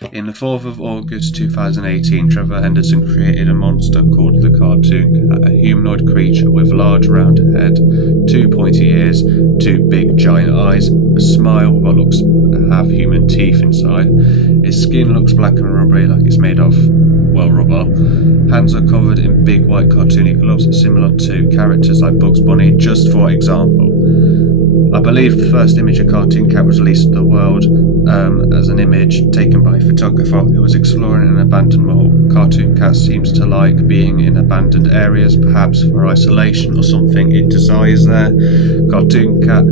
In the 4th of August 2018, Trevor Henderson created a monster called the Cartoon Cat, a humanoid creature with large round head, 2 pointy ears, 2 big giant eyes, a smile with what looks to have human teeth inside. Its skin looks black and rubbery like it's made of, well, rubber. Hands are covered in big white cartoony gloves similar to characters like Bugs Bunny, just for example. I believe the first image of Cartoon Cat was released to the world as an image taken by a photographer who was exploring an abandoned mall. Cartoon Cat seems to like being in abandoned areas, perhaps for isolation or something it desires there. Cartoon Cat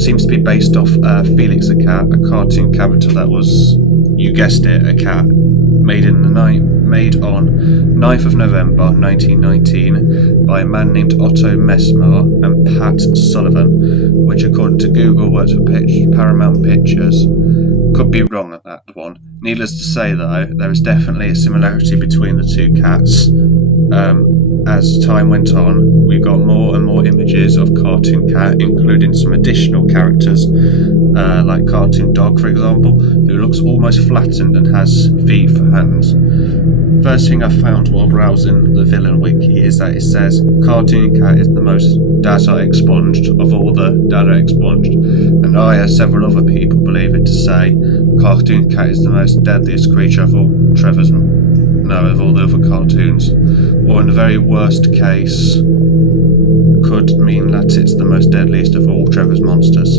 seems to be based off Felix the Cat, a cartoon character that was, you guessed it, a cat, made on 9th of November 1919 by a man named Otto Messmer and Pat Sullivan, which according to Google works for Paramount Pictures. Could be wrong on that one. Needless to say though, there is definitely a similarity between the two cats. As time went on, we got more and more images of Cartoon Cat, including some additional characters like Cartoon Dog, for example, who looks almost flattened and has feet for hands. First thing I found while browsing the villain wiki is that it says Cartoon Cat is the most data expunged of all the data expunged, and I, as several other people, believe it to say Cartoon Cat is the most deadliest creature of all of all the other cartoons, or in the very worst case could mean that it's the most deadliest of all Trevor's monsters.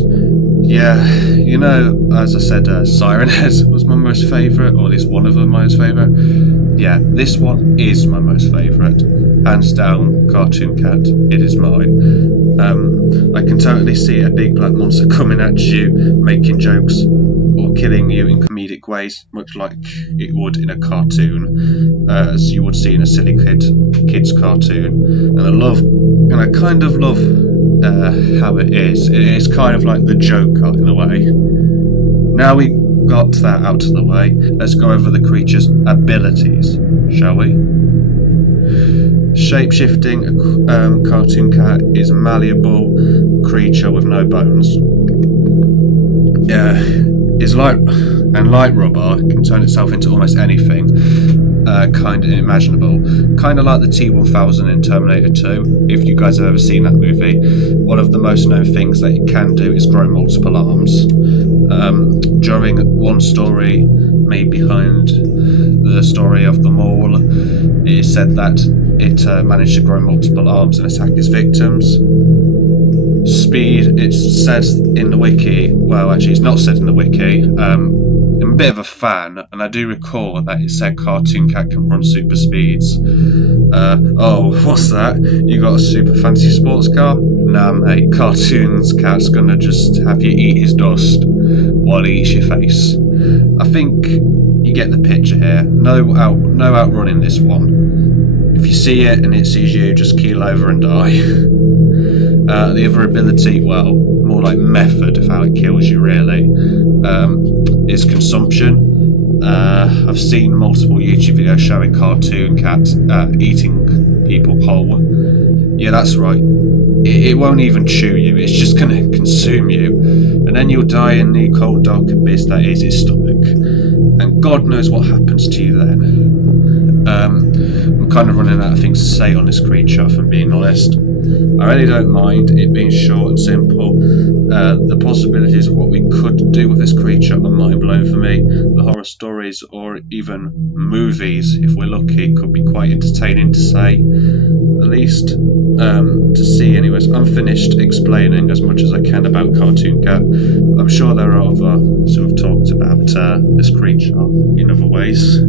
Yeah, you know, as I said, Siren Head was my most favourite, or at least one of my most favourite. Yeah, this one is my most favourite. Hands down, Cartoon Cat, it is mine. I can totally see a big black monster coming at you, making jokes, or killing you in comedic ways, much like it would in a cartoon, as you would see in a silly kid's cartoon. And I kind of love how it is. It is kind of like the Joker in a way. Now we got that out of the way, let's go over the creature's abilities, shall we? Shape-shifting, Cartoon Cat is a malleable creature with no bones. Is light rubber, can turn itself into almost anything kind of imaginable, kind of like the T-1000 in Terminator 2. If you guys have ever seen that movie, one of the most known things that it can do is grow multiple arms. During one story made behind the story of the mall, it is said that it managed to grow multiple arms and attack its victims. Speed, it says in the wiki, well actually it's not said in the wiki, I'm a bit of a fan, and I do recall that it said Cartoon Cat can run super speeds. What's that? You got a super fancy sports car? Nah mate, Cartoon Cat's gonna just have you eat his dust while he eats your face. I think you get the picture here. No outrunning this one. If you see it and it sees you, just keel over and die. The other ability, well, more like method of how it kills you really, is consumption. I've seen multiple YouTube videos showing Cartoon Cat eating people whole. Yeah, that's right. It won't even chew you, it's just going to consume you, and then you'll die in the cold dark abyss that is its stomach, and God knows what happens to you then. I'm kind of running out of things to say on this creature, if I'm being honest. I really don't mind it being short and simple. The possibilities of what we could do with this creature are mind-blowing for me. The horror stories, or even movies, if we're lucky, could be quite entertaining to say, at least to see anyways. I'm finished explaining as much as I can about Cartoon Cat. I'm sure there are others who have talked about this creature in other ways.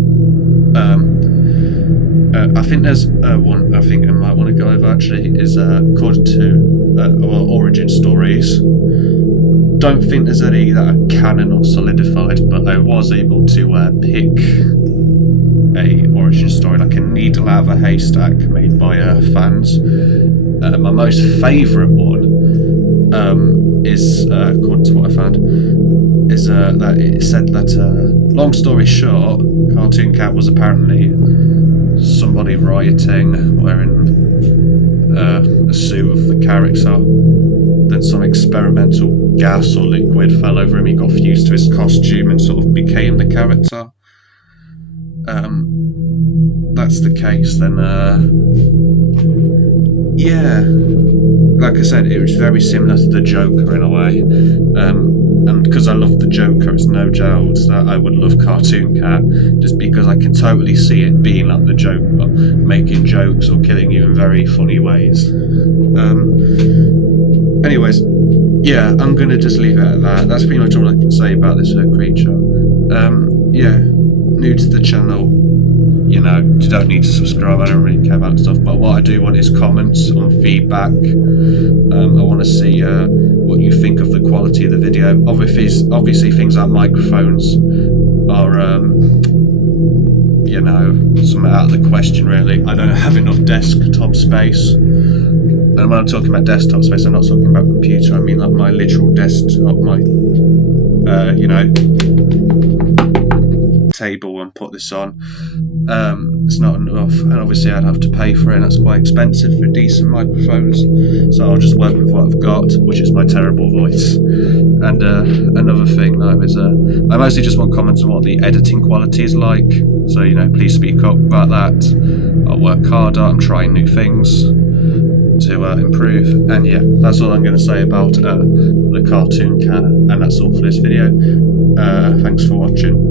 I think there's one I think I might want to go over actually, is according to origin stories. Don't think there's any that are canon or solidified, but I was able to pick a origin story, like a needle out of a haystack made by fans. My most favourite one is, according to what I found, is that it said that, long story short, Cartoon Cat was apparently somebody rioting, wearing a suit of the character. Then some experimental gas or liquid fell over him, he got fused to his costume and sort of became the character. That's the case, then yeah, like I said, it was very similar to the Joker in a way, and because I love the Joker, it's no doubt that I would love Cartoon Cat, just because I can totally see it being like the Joker, making jokes or killing you in very funny ways. Anyways, yeah, I'm gonna just leave it at that. That's pretty much all I can say about this creature. Yeah, new to the channel, you know, you don't need to subscribe, I don't really care about stuff, but what I do want is comments on feedback. I want to see what you think of the quality of the video. Obviously things like microphones are, you know, something out of the question really. I don't have enough desktop space. And when I'm talking about desktop space, I'm not talking about computer, I mean like my literal desktop, my, you know, table and put this on. It's not enough, and obviously I'd have to pay for it, and that's quite expensive for decent microphones, so I'll just work with what I've got, which is my terrible voice. And another thing though is I mostly just want comments on what the editing quality is like, so you know, please speak up about that. I'll work harder, I'm trying new things to improve, and yeah, that's all I'm going to say about the Cartoon Cat, and that's all for this video. Thanks for watching.